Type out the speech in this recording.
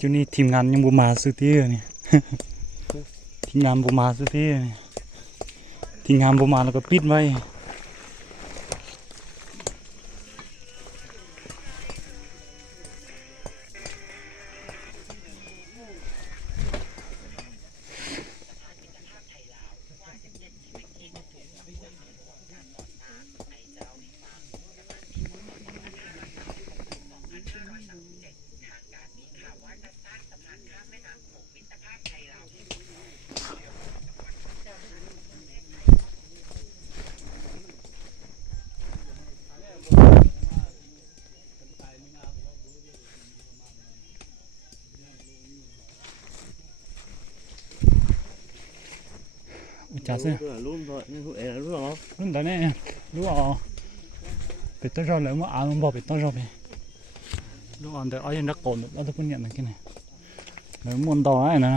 จุนี่ทีมงานยังบูมาสุดที่นี่ ทีมงานบูมาสุดที่นี่ทีมงานบูมาแล้วก็ปิดไว้จ้าสิรุ่นตอนนี้รู้อ่ะเป็ดต้นรอเลยว่าอ่านมันบอกเป็ดต้นรอไปรู้อ่านแต่อ้ยังนักโกนแล้วทุกคนเนี่ยนั่นกินไงแล้วมันต่อไอ้นะ